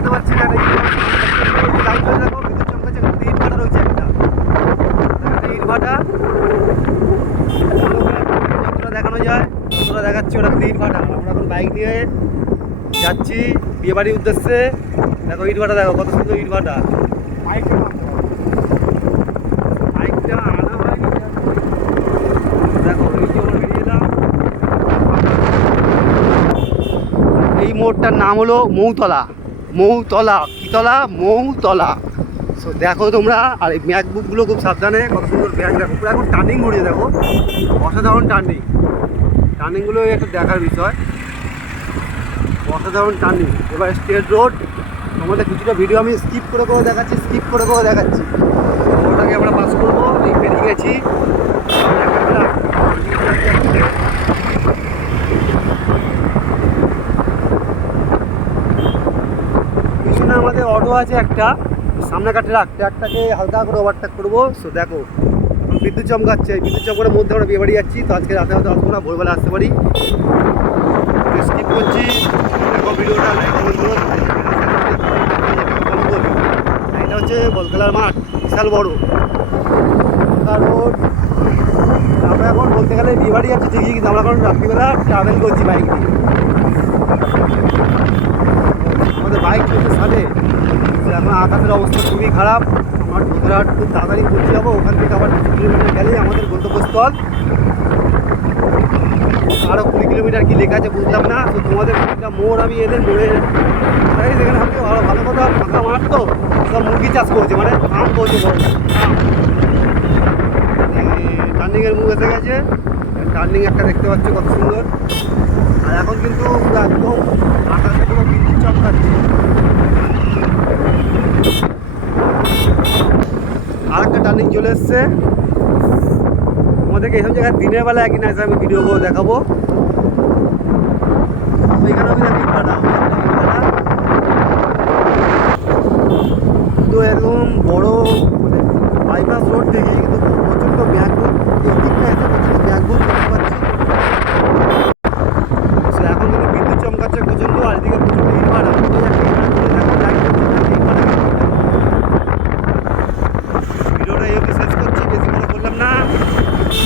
দেখাতে পারছি না, লাইট করে দেখো বিদ্যুৎ চমকাচ্ছে, কিন্তু ইট ভাটা রয়েছে একটা ইট ভাটা, যতটা দেখানো যায় ততটা দেখাচ্ছি, ওটা কিন্তু ইট ভাটা। আমরা এখন বাইক নিয়ে যাচ্ছি বিয়ে বাড়ির উদ্দেশ্যে। দেখো ইট ভাটা, দেখো কত সুন্দর ইট ভাটা। বাইকটা আনা হয়নি, দেখো এই যে আমরা বেরিয়ে এলাম। এই মোড়টার নাম হলো মৌতলা, মৌতলা কিতলা মৌতলা। সো দেখো তোমরা, আর এই ম্যাকবুকগুলো খুব সাবধানে, কত সুন্দর ব্যাগ, দেখো পুরো এখন টার্নিং ঘুরিয়ে, দেখো অসাধারণ টার্নিং, টার্নিংগুলো একটু দেখার বিষয়, অসাধারণ টার্নিং। এবার স্টেট রোড, তোমাদের কিছুটা ভিডিও আমি স্কিপ করে দেখাচ্ছি, দেখাচ্ছি। ওটাকে আমরা পাস করবো, এই বেরিয়ে গেছি। পিছনে আমাদের অটো আছে একটা, সামনে কাটে ট্র্যাকটাকে হালকা করে ওভারটেক করবো। সো দেখো বিদ্যুৎ চমকাচ্ছে, বিদ্যুৎ চমকানোর মধ্যে আমরা বিয়ে বাড়ি যাচ্ছি। তো আজকে রাতে হয়তো আসবো না, ভোরবেলা আসতে পারি। স্কিপ করছি, দেখো ভিডিওটা লাইক কমেন্ট করো। এটা হচ্ছে বলখেলার মাঠ, বিশাল বড় রোড। আমরা এখন বলতে গেলে বিয়ে বাড়ি যাচ্ছি ঠিকই, কিন্তু আমরা এখন রাত্রিবেলা ট্রাভেল করছি বাইক নিয়ে। আমাদের বাইক চলছে সাথে, এখন আকাশের অবস্থা খুবই খারাপ। আমার ঢোকরাট খুব তাড়াতাড়ি পৌঁছে যাবো, ওখান থেকে আবার 20 কিলোমিটার গেলেই আমাদের গন্তব্যস্থল। আরও 20 কিলোমিটার কি লেখা আছে বুঝলাম না। তো তোমাদের একটা মোড় আমি এদের মোড়ে সেখানে আমাকে ভালো কথা, ফাঁকা মাঠ তো, সব মুরগি চাষ করছে, মানে ফার্ম করছে বড় ফার্ম। টার্নিংয়ের মুখ এসে গেছে, টার্নিং একটা দেখতে পাচ্ছ কত সুন্দর। আর এখন কিন্তু একদম আকাশে পুরো বিদ্যুৎ চমকাচ্ছে। আর একটা টার্নিং চলে এসছে, তোমাদেরকে এইসব জায়গায় দিনের বেলা একদিন আসে আমি ভিডিও করে দেখাবো। এখানে আমি দেখি ভাড়া তো একদম বড়, মানে বাইপাস রোড থেকে কিন্তু প্রচণ্ড ব্যাগ